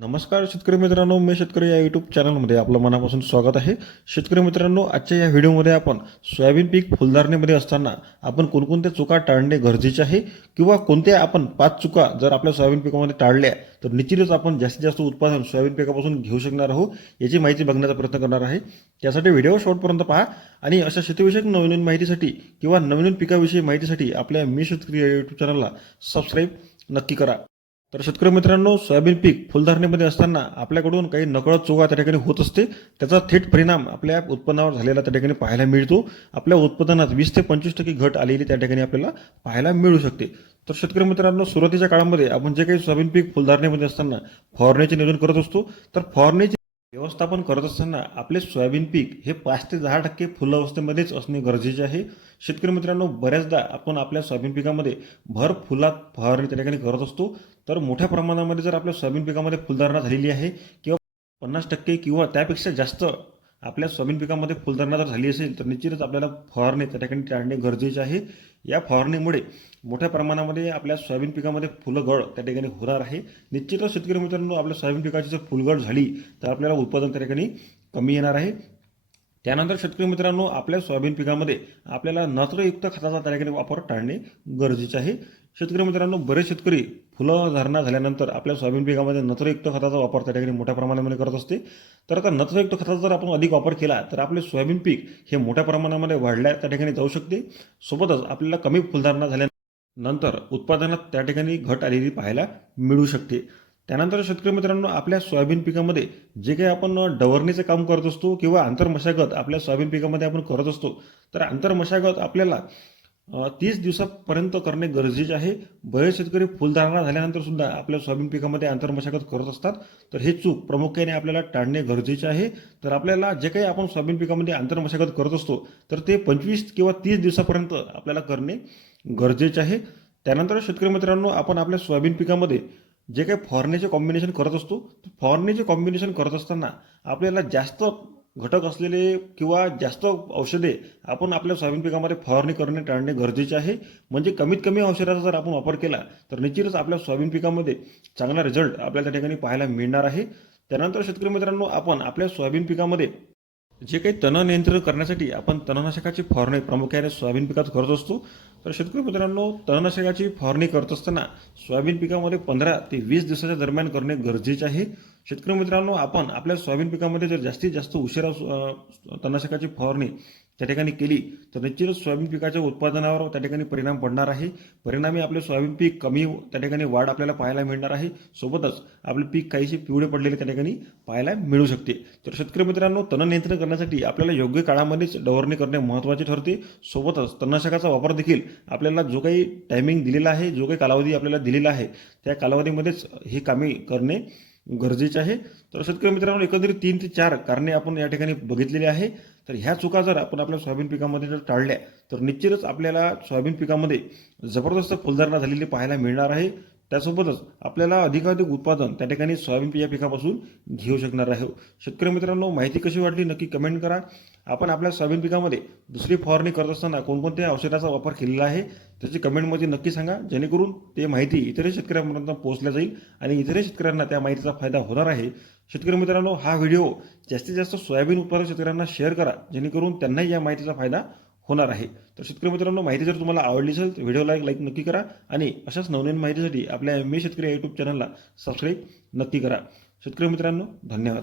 नमस्कार शेतकरी मित्रांनो मी शेतकरी या यूट्यूब चॅनलमध्ये आपलं मनापासून स्वागत आहे. शेतकरी मित्रांनो आजच्या या व्हिडिओमध्ये आपण सोयाबीन पीक फुलधारणेमध्ये असताना आपण कोणकोणत्या चुका टाळणे गरजेचे आहे किंवा कोणत्या आपण पाच चुका जर आपल्या सोयाबीन पिकामध्ये टाळल्या तर निश्चितच आपण जास्तीत जास्त उत्पादन सोयाबीन पिकापासून घेऊ शकणार आहोत याची माहिती बघण्याचा प्रयत्न करणार आहे. त्यासाठी व्हिडिओ शॉर्टपर्यंत पहा आणि अशा शेतीविषयक नवीन माहितीसाठी किंवा नवीन पिकाविषयी माहितीसाठी आपल्या मी शेतकरी या यूट्यूब चॅनलला सबस्क्राईब नक्की करा. तर शेतकरी मित्रांनो सोयाबीन पीक फुलधारणेमध्ये असताना आपल्याकडून काही नकळत चुका त्या ठिकाणी होत असते. त्याचा थेट परिणाम आपल्या उत्पन्नावर झालेला त्या ठिकाणी पाहायला मिळतो. आपल्या उत्पादनात वीस ते पंचवीस टक्के घट आलेली त्या ठिकाणी आपल्याला पाहायला मिळू शकते. तर शेतकरी मित्रांनो सुरुवातीच्या काळामध्ये आपण जे काही सोयाबीन पीक फुलधारणीमध्ये असताना फवारण्याचे नियोजन करत असतो. तर फॉरनेचे व्यवस्थापन करत असताना आपले सोयाबीन पीक हे पाच ते दहा टक्के फुल अवस्थेमध्येच असणे गरजेचे आहे. शेतकरी मित्रांनो बऱ्याचदा आपण आपल्या सोयाबीन पिकामध्ये भर फुलात फवारणी त्या ठिकाणी करत असतो. तर मोठ्या प्रमाणामध्ये जर आपल्या सोयाबीन पिकामध्ये फुलधारणा झालेली आहे किंवा पन्नास टक्के किंवा त्यापेक्षा जास्त आपल्या सोयाबीन पिकामध्ये फुलधारणा जर झाली असेल तर निश्चितच आपल्याला फवारणी त्या ठिकाणी टाळणे गरजेचे आहे. या फवारणीमुळे मोठ्या प्रमाणामध्ये आपल्या सोयाबीन पिकामध्ये फुलगळ त्या ठिकाणी होणार आहे. निश्चितच शेतकरी मित्रांनो आपल्या सोयाबीन पिकाची जर फुलगळ झाली तर आपल्याला उत्पादन त्या ठिकाणी कमी येणार आहे. त्यानंतर शेतकरी मित्रांनो आपल्या सोयाबीन पिकामध्ये आपल्याला नत्रयुक्त खताचा त्या ठिकाणी वापर टाळणे गरजेचे आहे. शेतकरी मित्रांनो बरेच शेतकरी फुलं धारणा झाल्यानंतर आपल्या सोयाबीन पिकामध्ये नत्रयुक्त खताचा वापर त्या ठिकाणी मोठ्या प्रमाणामध्ये करत असते. तर आता नत्रयुक्त खताचा जर आपण अधिक वापर केला तर आपले सोयाबीन पीक हे मोठ्या प्रमाणामध्ये वाढल्या त्या ठिकाणी जाऊ शकते. सोबतच आपल्याला कमी फुलधारणा झाल्यानंतर उत्पादनात त्या ठिकाणी घट आलेली पाहायला मिळू शकते. त्यानंतर शेतकरी मित्रांनो आपल्या सोयाबीन पिकामध्ये जे काही आपण डवरणीचं काम करत असतो किंवा आंतरमशागत आपल्या सोयाबीन पिकामध्ये आपण करत असतो तर आंतरमशागत आपल्याला तीस दिवसापर्यंत करणे गरजेचे आहे. बरेच शेतकरी फुलधारणा झाल्यानंतर सुद्धा आपल्या सोयाबीन पिकामध्ये आंतरमशागत करत असतात. तर हे चूक प्रामुख्याने आपल्याला टाळणे गरजेचे आहे. तर आपल्याला जे काही आपण सोयाबीन पिकामध्ये आंतरमशागत करत असतो तर ते पंचवीस किंवा तीस दिवसापर्यंत आपल्याला करणे गरजेचे आहे. त्यानंतर शेतकरी मित्रांनो आपण आपल्या सोयाबीन पिकामध्ये जे काही फॉरनेचे कॉम्बिनेशन करत असतो फॉरनेचे कॉम्बिनेशन करत असताना आपल्याला जास्त घटक असलेले किंवा जास्त औषधे आपण आपल्या सोयाबीन पिकामध्ये फवारणी करणे टाळणे गरजेचे आहे. म्हणजे कमीत कमी औषधाचा जर आपण वापर केला तर निश्चितच आपल्या सोयाबीन पिकामध्ये चांगला रिझल्ट आपल्याला त्या ठिकाणी पाहायला मिळणार आहे. त्यानंतर शेतकरी मित्रांनो आपण आपल्या सोयाबीन पिकामध्ये जे काही तण नियंत्रण करण्यासाठी आपण तणनाशकाची फवारणी प्रामुख्याने सोयाबीन पिकात करत असतो. तर शेतकरी मित्रांनो तणनाशकाची फवारणी करत असताना सोयाबीन पिकामध्ये पंधरा ते वीस दिवसाच्या दरम्यान करणे गरजेचे आहे. शेतकरी मित्रांनो आपण आपल्या सोयाबीन पिकामध्ये जर जास्तीत जास्त उशिरा तणनाशकाची फवारणी त्या ठिकाणी केली तर निश्चितच सोयाबीन पिकाच्या उत्पादनावर त्या ठिकाणी परिणाम पडणार आहे. परिणामी आपले सोयाबीन पीक कमी हो- त्या ठिकाणी वाढ आपल्याला पाहायला मिळणार आहे. सोबतच आपले पीक काहीसे पिवळे पडलेले त्या ठिकाणी पाहायला मिळू शकते. तर शेतकरी मित्रांनो तण नियंत्रण करण्यासाठी आपल्याला योग्य काळामध्येच डवरणी करणे महत्त्वाचे ठरते. सोबतच तणनाशकाचा वापर देखील आपल्याला जो काही टायमिंग दिलेला आहे जो काही कालावधी आपल्याला दिलेला आहे त्या कालावधीमध्येच ही कामे करणे गरजेचे आहे. तर शेतकरी मित्रांनो एकंदरीत तीन ते चार कारणे आपण या ठिकाणी बघितलेली आहे. तर ह्या चुका जर आपण आपल्या सोयाबीन पिकामध्ये जर टाळल्या तर निश्चितच आपल्याला सोयाबीन पिकामध्ये जबरदस्त फुलधारणा झालेली पाहायला मिळणार आहे. त्यासोबतच आपल्याला अधिकाधिक उत्पादन त्या ठिकाणी सोयाबीन या पिकापासून घेऊ शकणार आहे शेतकरी मित्रांनो माहिती कशी वाटली नक्की कमेंट करा. आपण आपल्या सोयाबीन पिकामध्ये दुसरी फवारणी करत असताना कोणकोणत्या औषधाचा वापर केलेला आहे त्याची कमेंटमध्ये नक्की सांगा. जेणेकरून ते माहिती इतरही शेतकऱ्यांपर्यंत पोहोचल्या जाईल आणि इतरही शेतकऱ्यांना त्या माहितीचा फायदा होणार आहे. शेतकरी मित्रांनो हा व्हिडिओ जास्तीत जास्त सोयाबीन उत्पादक शेतकऱ्यांना शेअर करा. जेणेकरून त्यांनाही या माहितीचा फायदा होणार आहे. तर शेतकरी मित्रांनो माहिती जर तुम्हाला आवडली असेल तर व्हिडिओला एक लाईक नक्की करा आणि अशाच नवनवीन माहितीसाठी आपल्या मी शेतकरी यूट्यूब चॅनलला सबस्क्राईब नक्की करा. शेतकरी मित्रांनो धन्यवाद.